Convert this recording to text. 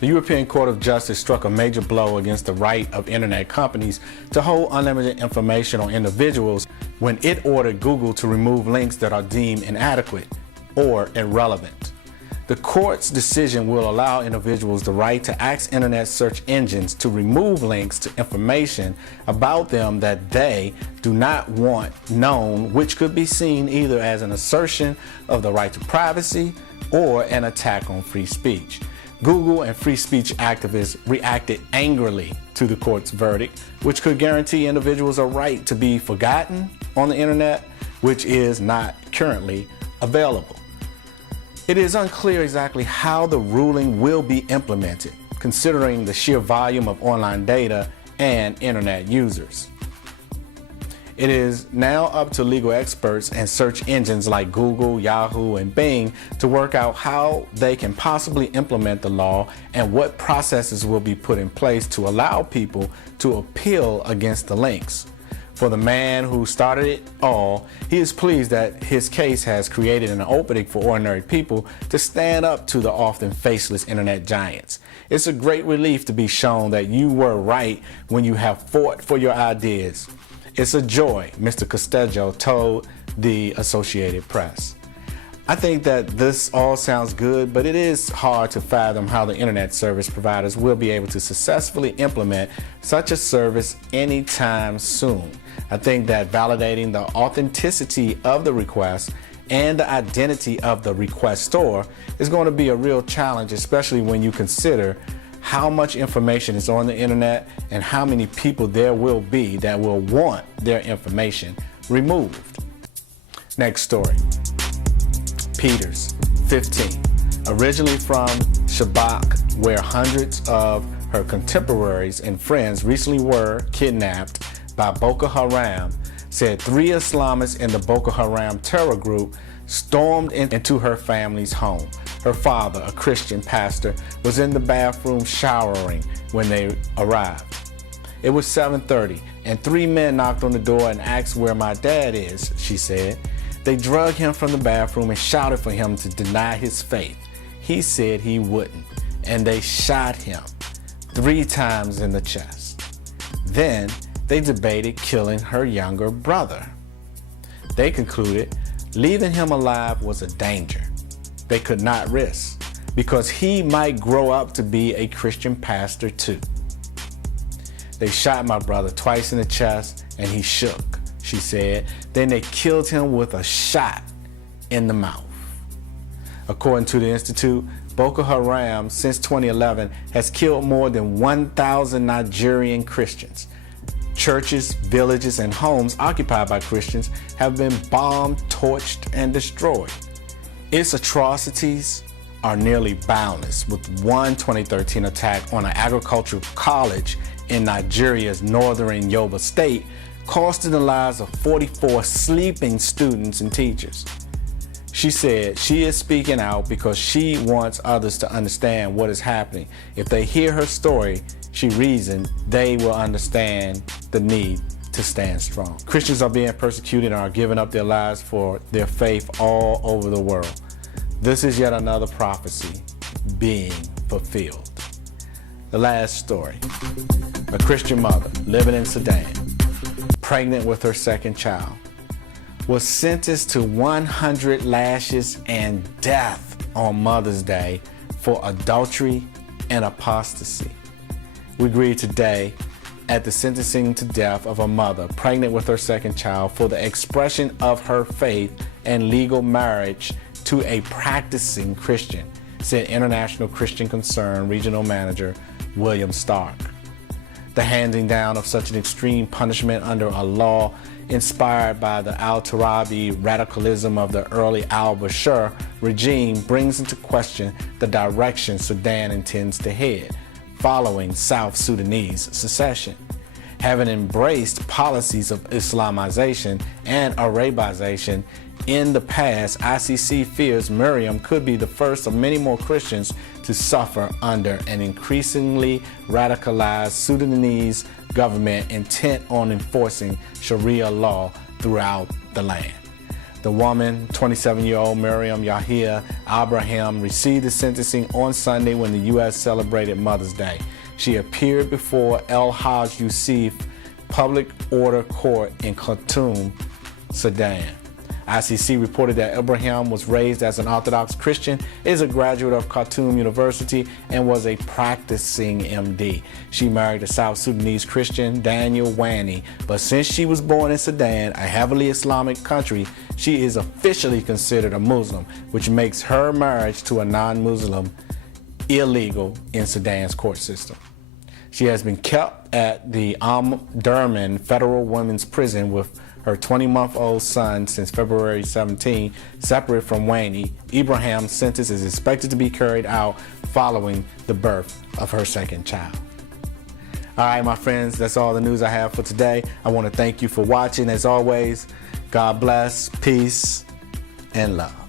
The European Court of Justice struck a major blow against the right of internet companies to hold unlimited information on individuals when it ordered Google to remove links that are deemed inadequate or irrelevant. The court's decision will allow individuals the right to ask internet search engines to remove links to information about them that they do not want known, which could be seen either as an assertion of the right to privacy or an attack on free speech. Google and free speech activists reacted angrily to the court's verdict, which could guarantee individuals a right to be forgotten on the internet, which is not currently available. It is unclear exactly how the ruling will be implemented, considering the sheer volume of online data and internet users. It is now up to legal experts and search engines like Google, Yahoo, and Bing to work out how they can possibly implement the law and what processes will be put in place to allow people to appeal against the links. For the man who started it all, he is pleased that his case has created an opening for ordinary people to stand up to the often faceless internet giants. It's a great relief to be shown that you were right when you have fought for your ideas. It's a joy, Mr. Costello told the Associated Press. I think that this all sounds good, but it is hard to fathom how the internet service providers will be able to successfully implement such a service anytime soon. I think that validating the authenticity of the request and the identity of the requestor is going to be a real challenge, especially when you consider how much information is on the internet and how many people there will be that will want their information removed. Next story. Peters, 15, originally from Shabak, where hundreds of her contemporaries and friends recently were kidnapped by Boko Haram, said 3 Islamists in the Boko Haram terror group stormed into her family's home. Her father, a Christian pastor, was in the bathroom showering when they arrived. It was 7:30, and 3 men knocked on the door and asked where my dad is, she said. They drugged him from the bathroom and shouted for him to deny his faith. He said he wouldn't, and they shot him 3 times in the chest. Then they debated killing her younger brother. They concluded leaving him alive was a danger they could not risk because he might grow up to be a Christian pastor too. They shot my brother twice in the chest and he shook, she said. Then they killed him with a shot in the mouth. According to the Institute, Boko Haram since 2011 has killed more than 1,000 Nigerian Christians. Churches, villages, and homes occupied by Christians have been bombed, torched, and destroyed. Its atrocities are nearly boundless, with one 2013 attack on an agricultural college in Nigeria's northern Yobe state costing the lives of 44 sleeping students and teachers. She said she is speaking out because she wants others to understand what is happening. If they hear her story, she reasoned, they will understand the need to stand strong. Christians are being persecuted and are giving up their lives for their faith all over the world. This is yet another prophecy being fulfilled. The last story. A Christian mother living in Sudan, pregnant with her second child, was sentenced to 100 lashes and death on Mother's Day for adultery and apostasy. We agreed today at the sentencing to death of a mother pregnant with her second child for the expression of her faith and legal marriage to a practicing Christian, said International Christian Concern Regional Manager William Stark. The handing down of such an extreme punishment under a law inspired by the al-Turabi radicalism of the early al-Bashir regime brings into question the direction Sudan intends to head following South Sudanese secession. Having embraced policies of Islamization and Arabization in the past, ICC fears Miriam could be the first of many more Christians to suffer under an increasingly radicalized Sudanese government intent on enforcing Sharia law throughout the land. The woman, 27-year-old Miriam Yahia Abraham, received the sentencing on Sunday when the U.S. celebrated Mother's Day. She appeared before El Hajj Yusuf Public Order Court in Khartoum, Sudan. ICC reported that Abraham was raised as an Orthodox Christian, is a graduate of Khartoum University, and was a practicing MD. She married a South Sudanese Christian, Daniel Wani, but since she was born in Sudan, a heavily Islamic country, she is officially considered a Muslim, which makes her marriage to a non-Muslim illegal in Sudan's court system. She has been kept at the Durman Federal Women's Prison with her 20-month-old son since February 17, separate from Wani. Abraham's sentence is expected to be carried out following the birth of her second child. All right, my friends, that's all the news I have for today. I want to thank you for watching. As always, God bless, peace, and love.